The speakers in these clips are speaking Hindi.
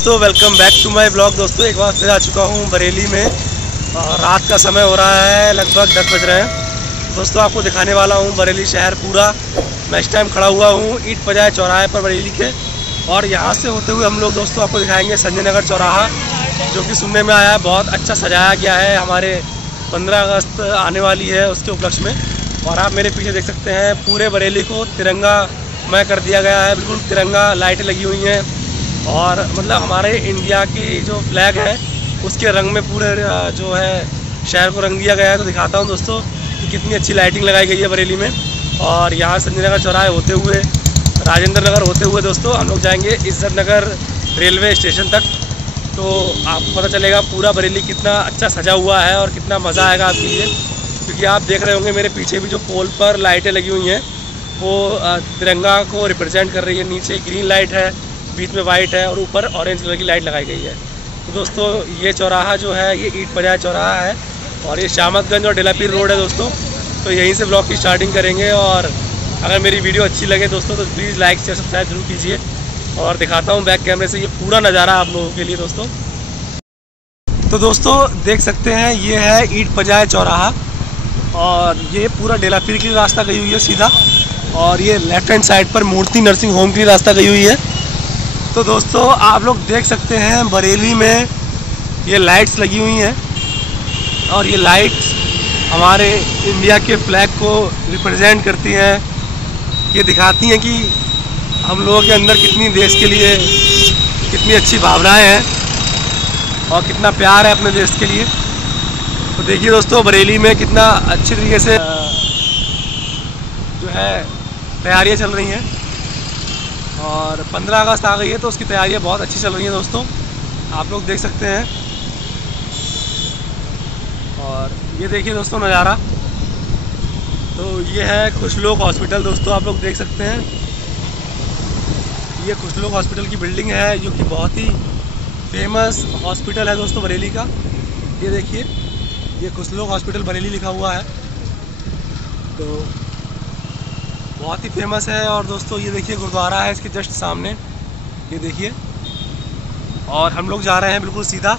दोस्तों welcome back to my blog. दोस्तों एक बार फिर आ चुका हूँ बरेली में और रात का समय हो रहा है, लगभग 10 बज रहे हैं। दोस्तों आपको दिखाने वाला हूँ बरेली शहर पूरा। मैं इस टाइम खड़ा हुआ हूँ ईट पजाए चौराहे पर बरेली के, और यहाँ से होते हुए हम लोग दोस्तों आपको दिखाएंगे संजय नगर चौराहा, जो कि सुनने में आया है बहुत अच्छा सजाया गया है। हमारे 15 अगस्त आने वाली है, उसके उपलक्ष्य में। और आप मेरे पीछे देख सकते हैं पूरे बरेली को तिरंगामय कर दिया गया है। बिल्कुल तिरंगा लाइटें लगी हुई हैं और मतलब हमारे इंडिया की जो फ्लैग है उसके रंग में पूरे जो है शहर को रंग दिया गया है। तो दिखाता हूँ दोस्तों कि कितनी अच्छी लाइटिंग लगाई गई है बरेली में। और यहाँ संजय नगर चौराहे होते हुए राजेंद्र नगर होते हुए दोस्तों हम लोग जाएंगे इज्जत नगर रेलवे स्टेशन तक। तो आपको पता चलेगा पूरा बरेली कितना अच्छा सजा हुआ है और कितना मज़ा आएगा आपके लिए, क्योंकि आप देख रहे होंगे मेरे पीछे भी जो पोल पर लाइटें लगी हुई हैं वो तिरंगा को रिप्रेजेंट कर रही है। नीचे ग्रीन लाइट है, बीच में वाइट है और ऊपर ऑरेंज कलर की लाइट लगाई गई है। तो दोस्तों ये चौराहा जो है ये ईट पजाए चौराहा है और ये शामतगंज और डेलापीर रोड है दोस्तों। तो यहीं से ब्लॉग की स्टार्टिंग करेंगे, और अगर मेरी वीडियो अच्छी लगे दोस्तों तो प्लीज़ लाइक शेयर सब्सक्राइब जरूर कीजिए। और दिखाता हूँ बैक कैमरे से ये पूरा नज़ारा आप लोगों के लिए दोस्तों। तो दोस्तों देख सकते हैं ये है ईट पजाए चौराहा, और ये पूरा डेलापीर के लिए रास्ता गई हुई है सीधा, और ये लेफ्ट हैंड साइड पर मूर्ति नर्सिंग होम के लिए रास्ता गई हुई है। तो दोस्तों आप लोग देख सकते हैं बरेली में ये लाइट्स लगी हुई हैं, और ये लाइट्स हमारे इंडिया के फ्लैग को रिप्रेजेंट करती हैं। ये दिखाती हैं कि हम लोगों के अंदर कितनी देश के लिए कितनी अच्छी भावनाएं हैं और कितना प्यार है अपने देश के लिए। तो देखिए दोस्तों बरेली में कितना अच्छी तरीके से जो है तैयारियां चल रही हैं, और 15 अगस्त आ गई है तो उसकी तैयारियां बहुत अच्छी चल रही हैं दोस्तों, आप लोग देख सकते हैं। और ये देखिए दोस्तों नज़ारा, तो ये है खुशलोक हॉस्पिटल दोस्तों, आप लोग देख सकते हैं। ये खुशलोक हॉस्पिटल की बिल्डिंग है जो कि बहुत ही फेमस हॉस्पिटल है दोस्तों बरेली का। ये देखिए ये खुशलोक हॉस्पिटल बरेली लिखा हुआ है, तो बहुत ही फेमस है। और दोस्तों ये देखिए गुरुद्वारा है इसके जस्ट सामने, ये देखिए। और हम लोग जा रहे हैं बिल्कुल सीधा।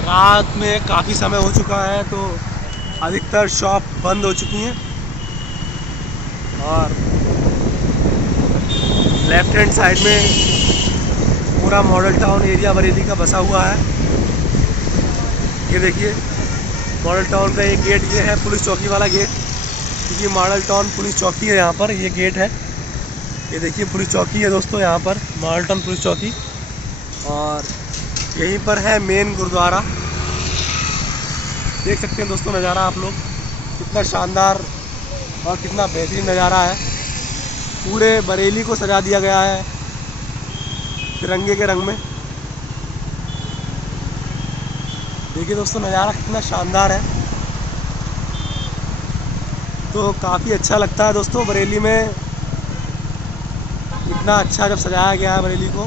रात में काफ़ी समय हो चुका है तो अधिकतर शॉप बंद हो चुकी हैं, और लेफ्ट हैंड साइड में पूरा मॉडल टाउन एरिया बरेली का बसा हुआ है। ये देखिए मॉडल टाउन का एक गेट ये है पुलिस चौकी वाला गेट, क्योंकि मॉडल टाउन पुलिस चौकी है यहाँ पर, ये गेट है। ये देखिए पुलिस चौकी है दोस्तों यहाँ पर, मॉडल टाउन पुलिस चौकी। और यहीं पर है मेन गुरुद्वारा। देख सकते हैं दोस्तों नज़ारा आप लोग, कितना शानदार और कितना बेहतरीन नज़ारा है। पूरे बरेली को सजा दिया गया है तिरंगे के रंग में। देखिए दोस्तों नज़ारा कितना शानदार है। तो काफ़ी अच्छा लगता है दोस्तों बरेली में, इतना अच्छा जब सजाया गया है बरेली को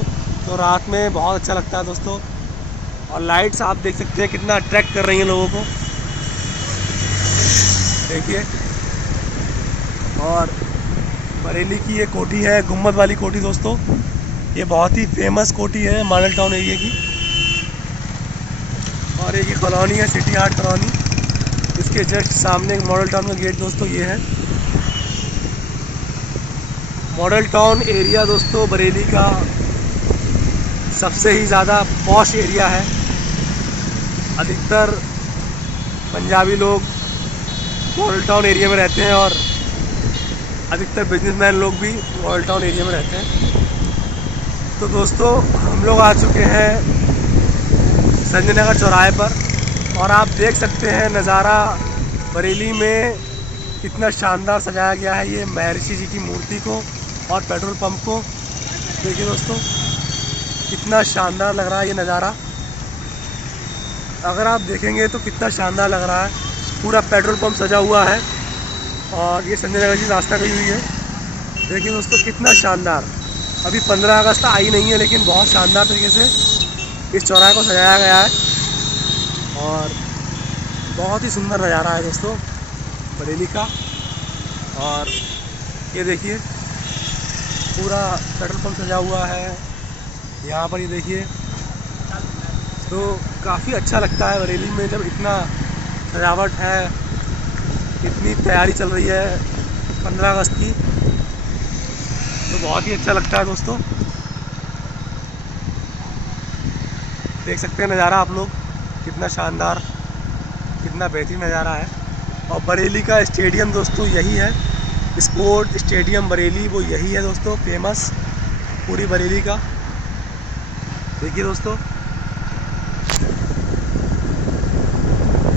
तो रात में बहुत अच्छा लगता है दोस्तों। और लाइट्स आप देख सकते हैं कितना अट्रैक्ट कर रही हैं लोगों को, देखिए। और बरेली की ये कोठी है गुम्बद वाली कोठी दोस्तों, ये बहुत ही फेमस कोठी है मॉडल टाउन एरिया की। और एक कॉलोनी है सिटी हार्ट कॉलोनी, इसके जस्ट सामने एक मॉडल टाउन का गेट दोस्तों ये है। मॉडल टाउन एरिया दोस्तों बरेली का सबसे ही ज़्यादा पॉश एरिया है। अधिकतर पंजाबी लोग मॉडल टाउन एरिया में रहते हैं, और अधिकतर बिजनेसमैन लोग भी मॉडल टाउन एरिया में रहते हैं। तो दोस्तों हम लोग आ चुके हैं संजय नगर चौराहे पर, और आप देख सकते हैं नज़ारा बरेली में कितना शानदार सजाया गया है ये महर्षि जी की मूर्ति को और पेट्रोल पंप को। देखिए दोस्तों कितना शानदार लग रहा है ये नज़ारा, अगर आप देखेंगे तो कितना शानदार लग रहा है। पूरा पेट्रोल पंप सजा हुआ है और ये संजय नगर की रास्ता गई हुई है। देखिए दोस्तों कितना शानदार। अभी 15 अगस्त आई नहीं है, लेकिन बहुत शानदार तरीके से इस चौराहे को सजाया गया है, और बहुत ही सुंदर नज़ारा है दोस्तों बरेली का। और ये देखिए पूरा पेट्रोल पंप सजा हुआ है यहाँ पर ये देखिए, तो काफ़ी अच्छा लगता है बरेली में जब इतना सजावट है, इतनी तैयारी चल रही है 15 अगस्त की, तो बहुत ही अच्छा लगता है दोस्तों। देख सकते हैं नज़ारा आप लोग, कितना शानदार, कितना बेहतरीन नज़ारा है। और बरेली का स्टेडियम दोस्तों यही है, स्पोर्ट स्टेडियम बरेली, वो यही है दोस्तों, फेमस पूरी बरेली का। देखिए दोस्तों,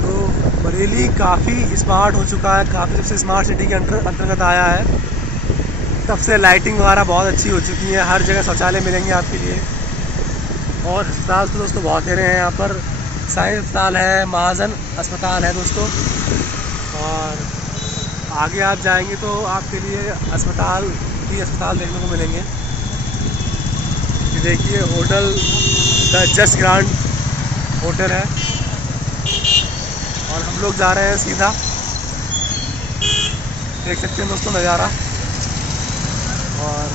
तो बरेली काफ़ी स्मार्ट हो चुका है, काफ़ी जब से स्मार्ट सिटी के अंतर्गत आया है तब से लाइटिंग वगैरह बहुत अच्छी हो चुकी है, हर जगह शौचालय मिलेंगे आपके लिए। और अस्पताल तो दोस्तों बहुत सारे हैं यहाँ पर, साइंस अस्पताल है, महाजन अस्पताल है दोस्तों। और आगे आप जाएंगे तो आपके लिए अस्पताल देखने को मिलेंगे। ये देखिए hotel the just grand hotel है, और हम लोग जा रहे हैं सीधा, देख सकते हैं दोस्तों नज़ारा। और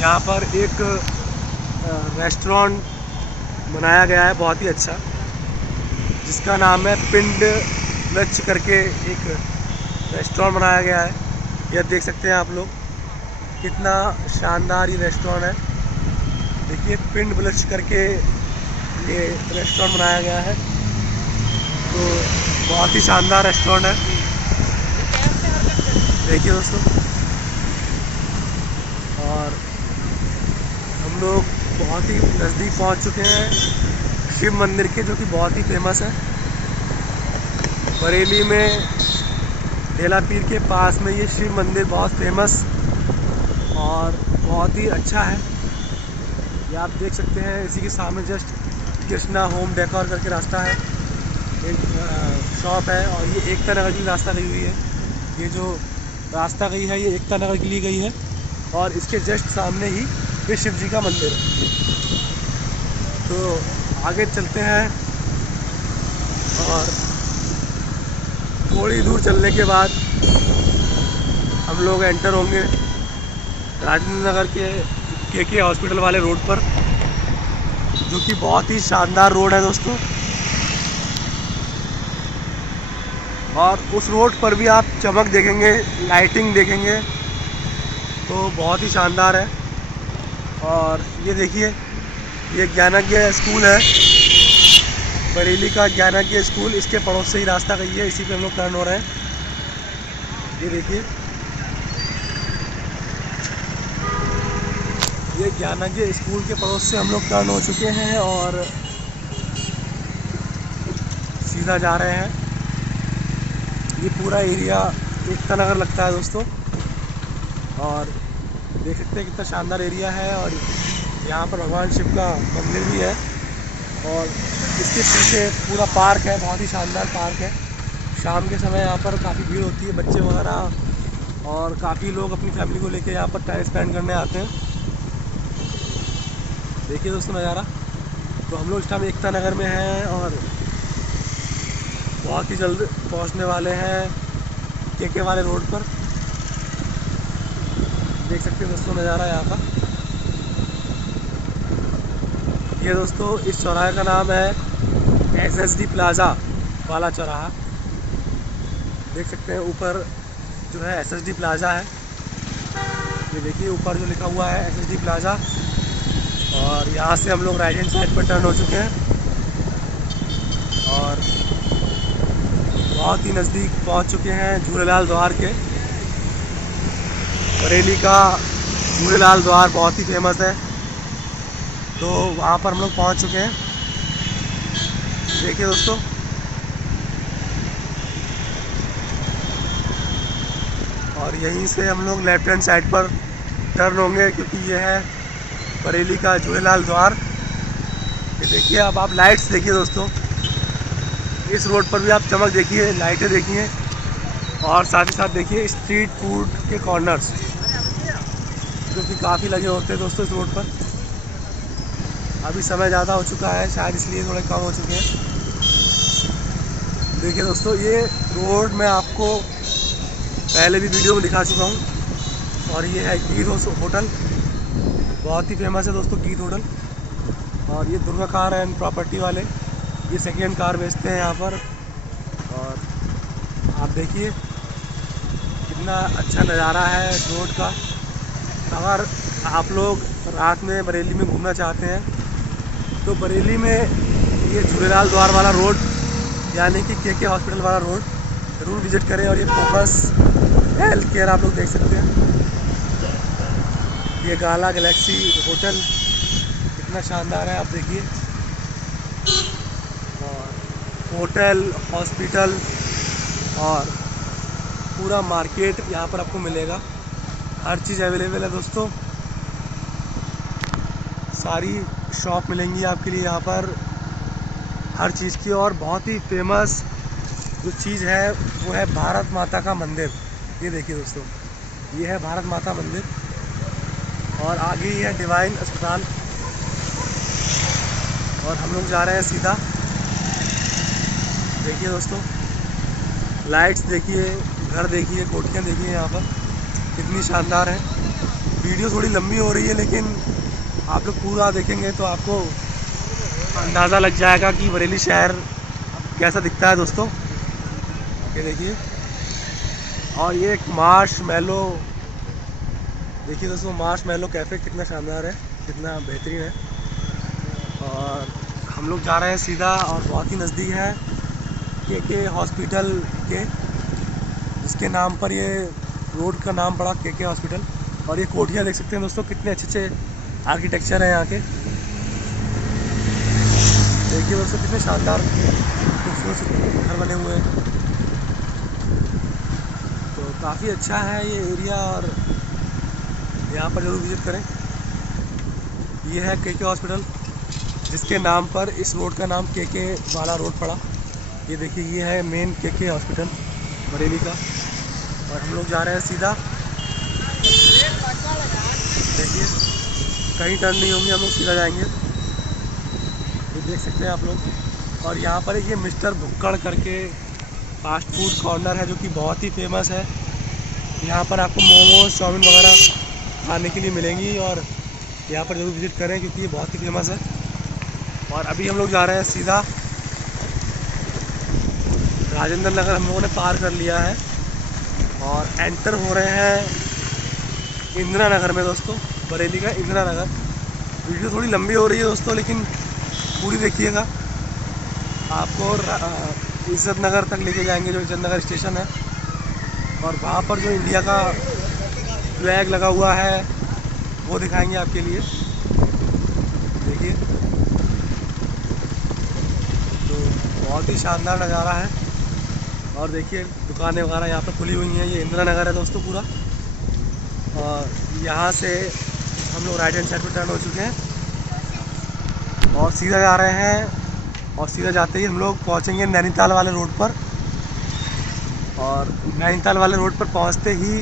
यहाँ पर एक रेस्टोरेंट बनाया गया है बहुत ही अच्छा, जिसका नाम है पिंड लक्ष करके एक रेस्टोरेंट बनाया गया है। यह देख सकते हैं आप लोग, कितना शानदार ये रेस्टोरेंट है। देखिए पिंड लक्ष करके ये रेस्टोरेंट बनाया गया है, तो बहुत ही शानदार रेस्टोरेंट है। देखिए दोस्तों, और हम लोग बहुत ही नज़दीक पहुंच चुके हैं शिव मंदिर के, जो कि बहुत ही फेमस है बरेली में। ढेला पीर के पास में ये शिव मंदिर बहुत फेमस और बहुत ही अच्छा है। ये आप देख सकते हैं, इसी के सामने जस्ट कृष्णा होम डेकोर करके रास्ता है, एक शॉप है, और ये एकता नगर की रास्ता गई हुई है। ये जो रास्ता गई है ये एकता नगर के लिए गई है, और इसके जस्ट सामने ही ये शिव जी का मंदिर है। तो आगे चलते हैं, और थोड़ी दूर चलने के बाद हम लोग एंटर होंगे राजेंद्र नगर के हॉस्पिटल वाले रोड पर, जो कि बहुत ही शानदार रोड है दोस्तों। और उस रोड पर भी आप चमक देखेंगे, लाइटिंग देखेंगे, तो बहुत ही शानदार है। और ये देखिए, ये ज्ञानज्ञ स्कूल है, बरेली का ज्ञानज्ञ स्कूल, इसके पड़ोस से ही रास्ता गई है, इसी पे हम लोग टर्न हो रहे हैं। ये देखिए, ये ज्ञानज्ञ स्कूल के पड़ोस से हम लोग टर्न हो चुके हैं और सीधा जा रहे हैं। ये पूरा एरिया एकता नगर लगता है दोस्तों, और देख सकते हैं कितना शानदार एरिया है। और यहाँ पर भगवान शिव का मंदिर भी है, और इसके पीछे पूरा पार्क है, बहुत ही शानदार पार्क है। शाम के समय यहाँ पर काफ़ी भीड़ होती है, बच्चे वगैरह और काफ़ी लोग अपनी फैमिली को लेकर यहाँ पर टाइम स्पेंड करने आते हैं। देखिए दोस्तों नज़ारा। तो हम लोग इस टाइम एकता नगर में हैं और बहुत ही जल्द पहुँचने वाले हैं केके वाले रोड पर। देख सकते हैं दोस्तों नज़ारा यहाँ का। ये दोस्तों इस चौराहे का नाम है SSD प्लाज़ा वाला चौराहा। देख सकते हैं ऊपर जो है SSD प्लाज़ा है, ये देखिए ऊपर जो लिखा हुआ है SSD प्लाज़ा। और यहाँ से हम लोग राइट हैंड साइड पर टर्न हो चुके हैं और बहुत ही नज़दीक पहुँच चुके हैं झूलेलाल द्वार के। बरेली का झूलेलाल द्वार बहुत ही फेमस है, तो वहाँ पर हम लोग पहुँच चुके हैं। देखिए दोस्तों, और यहीं से हम लोग लेफ्ट हैंड साइड पर टर्न होंगे, क्योंकि ये है बरेली का झूलेलाल द्वार। ये देखिए, अब आप लाइट्स देखिए दोस्तों, इस रोड पर भी आप चमक देखिए, लाइटें देखिए, और साथ ही साथ देखिए स्ट्रीट फूड के कॉर्नर्स जो कि काफ़ी लगे होते हैं दोस्तों इस रोड पर। अभी समय ज़्यादा हो चुका है शायद, इसलिए थोड़े कम हो चुके हैं। देखिए दोस्तों, ये रोड मैं आपको पहले भी वीडियो में दिखा चुका हूँ, और ये है हीरोज़ होटल। बहुत ही फेमस है दोस्तों गीत होटल। और ये दुर्गा कार एंड प्रॉपर्टी वाले ये सेकेंड हैंड कार बेचते हैं यहाँ पर। और आप देखिए कितना अच्छा नज़ारा है रोड का। अगर आप लोग रात में बरेली में घूमना चाहते हैं तो बरेली में ये झूलेलाल द्वार वाला रोड यानी कि के हॉस्पिटल वाला रोड ज़रूर विज़िट करें। और ये फोकस हेल्थ केयर आप लोग देख सकते हैं। ये गाला गैलेक्सी होटल कितना शानदार है, आप देखिए। और होटल, हॉस्पिटल और पूरा मार्केट यहाँ पर आपको मिलेगा। हर चीज़ अवेलेबल है दोस्तों, सारी शॉप मिलेंगी आपके लिए यहाँ पर हर चीज़ की। और बहुत ही फेमस जो चीज़ है वो है भारत माता का मंदिर। ये देखिए दोस्तों, ये है भारत माता मंदिर और आगे ही है डिवाइन अस्पताल। और हम लोग जा रहे हैं सीधा। देखिए दोस्तों, लाइट्स देखिए, घर देखिए, कोठियाँ देखिए यहाँ पर कितनी शानदार है। वीडियो थोड़ी लंबी हो रही है लेकिन आप लोग पूरा देखेंगे तो आपको अंदाज़ा लग जाएगा कि बरेली शहर कैसा दिखता है दोस्तों। ये देखिए, और ये एक मार्श मैलो, देखिए दोस्तों मार्श मैलो कैफ़े कितना शानदार है, कितना बेहतरीन है। और हम लोग जा रहे हैं सीधा और बहुत ही नज़दीक है के हॉस्पिटल के, जिसके नाम पर ये रोड का नाम पड़ा के हॉस्पिटल। और ये कोठियाँ देख सकते हैं दोस्तों, कितने अच्छे अच्छे आर्किटेक्चर हैं यहाँ के। देखिए दोस्तों कितने शानदार खूबसूरत घर बने हुए हैं। तो काफ़ी अच्छा है ये एरिया और यहाँ पर जरूर विज़िट करें। ये है के हॉस्पिटल, जिसके नाम पर इस रोड का नाम के वाला रोड पड़ा। ये देखिए, ये है मेन के हॉस्पिटल बरेली का। और हम लोग जा रहे हैं सीधा। देखिए कहीं टर्न नहीं होंगे, हम लोग सीधा जाएंगे। ये देख सकते हैं आप लोग। और यहाँ पर ये मिस्टर भुक्कड़ करके फास्ट फूड कॉर्नर है जो कि बहुत ही फेमस है। यहाँ पर आपको मोमोज, चाउमीन वगैरह खाने के लिए मिलेंगी और यहाँ पर जरूर विज़िट करें क्योंकि ये बहुत ही फेमस है। और अभी हम लोग जा रहे हैं सीधा राजेंद्र नगर, हम लोगों ने पार कर लिया है और एंटर हो रहे हैं इंदिरा नगर में दोस्तों, बरेली का इंदिरा नगर। वीडियो थोड़ी लंबी हो रही है दोस्तों लेकिन पूरी देखिएगा। आपको इज्जत नगर तक लेके जाएंगे, जो इज्जत नगर स्टेशन है। और वहाँ पर जो इंडिया का फ्लैग लगा हुआ है वो दिखाएंगे आपके लिए। देखिए, तो बहुत ही शानदार नज़ारा है। और देखिए दुकानें वगैरह यहाँ पर खुली हुई हैं। ये इंदिरा नगर है दोस्तों पूरा। और यहाँ से हम लोग राइट हैंड साइड पर टर्न हो चुके हैं और सीधा जा रहे हैं। और सीधा जाते ही हम लोग पहुँचेंगे नैनीताल वाले रोड पर। और नैनीताल वाले रोड पर पहुँचते ही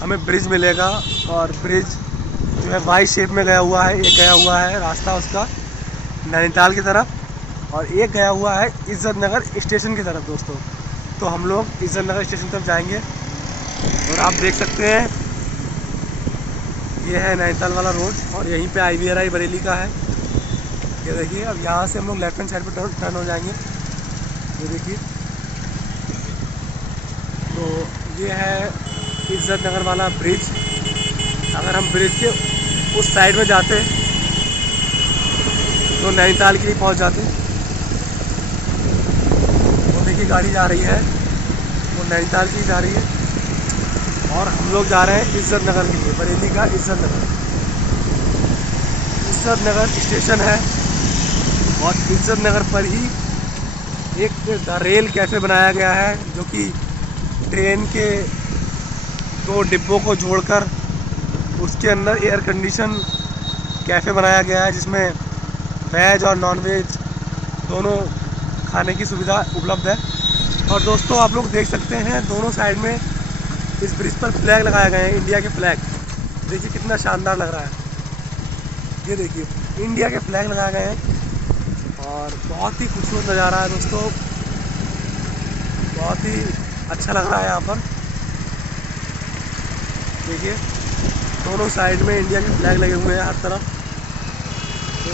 हमें ब्रिज मिलेगा। और ब्रिज जो है वाई शेप में गया हुआ है, एक गया हुआ है रास्ता उसका नैनीताल की तरफ और एक गया हुआ है इज्जत नगर स्टेशन की तरफ दोस्तों। तो हम लोग इज्जत नगर स्टेशन तरफ जाएंगे। और आप देख सकते हैं ये है नैनीताल वाला रोड और यहीं पे IVRI बरेली का है। ये देखिए, अब यहाँ से हम लोग लेफ्ट हैंड साइड पर टर्न हो जाएंगे। ये देखिए, तो ये है इज्जत नगर वाला ब्रिज। अगर हम ब्रिज के उस साइड में जाते तो नैनीताल के लिए पहुँच जाते। वो देखिए गाड़ी जा रही है, वो नैनीताल की जा रही है। और हम लोग जा रहे हैं इज्जत नगर के लिए, बरेली का इज्जत नगर। इज्जत नगर स्टेशन है और इज्जत नगर पर ही एक द रेल कैफ़े बनाया गया है जो कि ट्रेन के 2 डिब्बों को जोड़कर उसके अंदर एयर कंडीशन कैफ़े बनाया गया है, जिसमें वेज और नॉन वेज दोनों खाने की सुविधा उपलब्ध है। और दोस्तों आप लोग देख सकते हैं दोनों साइड में इस ब्रिज पर फ्लैग लगाए गए हैं, इंडिया के फ्लैग। देखिए कितना शानदार लग रहा है। ये देखिए इंडिया के फ्लैग लगाए गए हैं और बहुत ही खूबसूरत नज़ारा है दोस्तों, बहुत ही अच्छा लग रहा है यहाँ पर। देखिए दोनों साइड में इंडिया के फ्लैग लगे हुए हैं हर तरफ, तो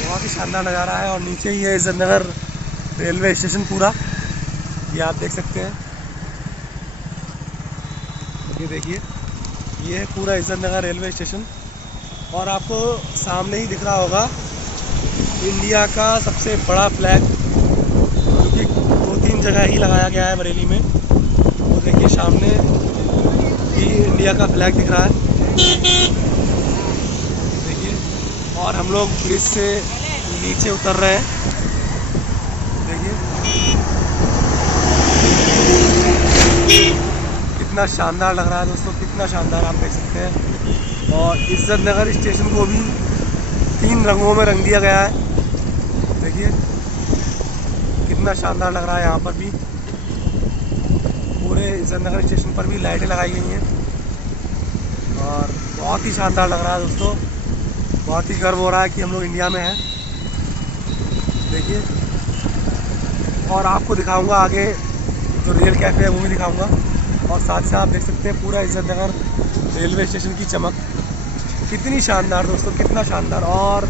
बहुत ही शानदार नज़ारा है। और नीचे ही है इज्जतनगर रेलवे स्टेशन पूरा, ये आप देख सकते हैं। ये देखिए, ये है पूरा इज्जतनगर रेलवे स्टेशन। और आपको सामने ही दिख रहा होगा इंडिया का सबसे बड़ा फ्लैग, जो कि 2-3 जगह ही लगाया गया है बरेली में। तो देखिए सामने ही इंडिया का फ्लैग दिख रहा है, देखिए। और हम लोग ब्रिज से नीचे उतर रहे हैं, देखिए कितना शानदार लग रहा है दोस्तों, कितना शानदार, आप देख सकते हैं। और इज्जतनगर स्टेशन को भी 3 रंगों में रंग दिया गया है, देखिए कितना शानदार लग रहा है। यहाँ पर भी पूरे इज्जतनगर स्टेशन पर भी लाइटें लगाई गई हैं और बहुत ही शानदार लग रहा है दोस्तों। बहुत ही गर्व हो रहा है कि हम लोग इंडिया में हैं, देखिए। और आपको दिखाऊंगा आगे जो रेल कैफ़े है वो भी दिखाऊंगा। और साथ ही साथ आप देख सकते हैं पूरा इज्जतनगर रेलवे स्टेशन की चमक कितनी शानदार दोस्तों, कितना शानदार। और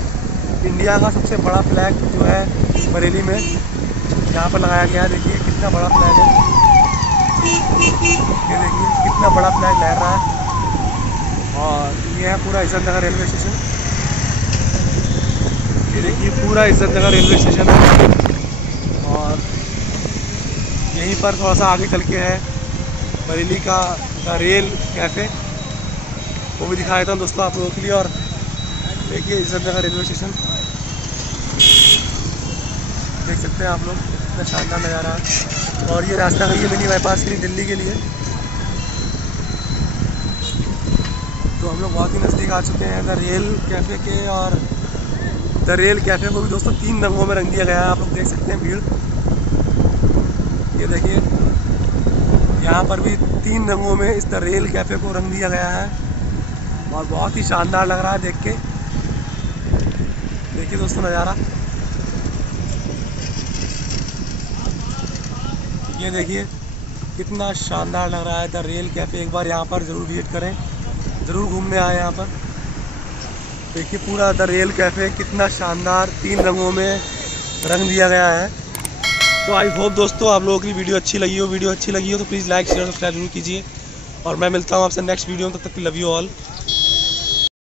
इंडिया का सबसे बड़ा फ्लैग जो है बरेली में यहाँ पर लगाया गया है, देखिए कितना बड़ा फ्लैग है, ये देखिए कितना बड़ा फ्लैग लहर रहा है। और ये है पूरा इज्जतनगर रेलवे स्टेशन, ये देखिए पूरा इज्जतनगर रेलवे स्टेशन है। और यहीं पर थोड़ा सा आगे चल के है बरेली का रेल कैफ़े, वो भी दिखाया था दोस्तों आप लोगों के लिए। और देखिए इज्जतनगर रेलवे स्टेशन देख सकते हैं आप लोग, कितना शानदार नज़ारा है। और ये रास्ता है ये मिनी बाईपास के लिए, दिल्ली के लिए। तो हम लोग बहुत ही नज़दीक आ चुके हैं द रेल कैफ़े के। और द रेल कैफ़े को भी दोस्तों 3 रंगों में रंग दिया गया है, आप लोग देख सकते हैं भीड़, ये देखिए यहाँ पर भी 3 रंगों में इस द रेल कैफ़े को रंग दिया गया है। और बहुत ही शानदार लग रहा है देख के, देखिए दोस्तों नज़ारा, ये देखिए कितना शानदार लग रहा है द रेल कैफ़े। एक बार यहाँ पर ज़रूर विजिट करें, ज़रूर घूमने आए यहाँ पर। देखिए पूरा द रेल कैफ़े कितना शानदार 3 रंगों में रंग दिया गया है। तो आई होप दोस्तों आप लोगों की वीडियो अच्छी लगी हो। वीडियो अच्छी लगी हो तो प्लीज़ लाइक शेयर सब्सक्राइब जरूर कीजिए। और मैं मिलता हूँ आपसे नेक्स्ट वीडियो में, तब तक लव यू ऑल।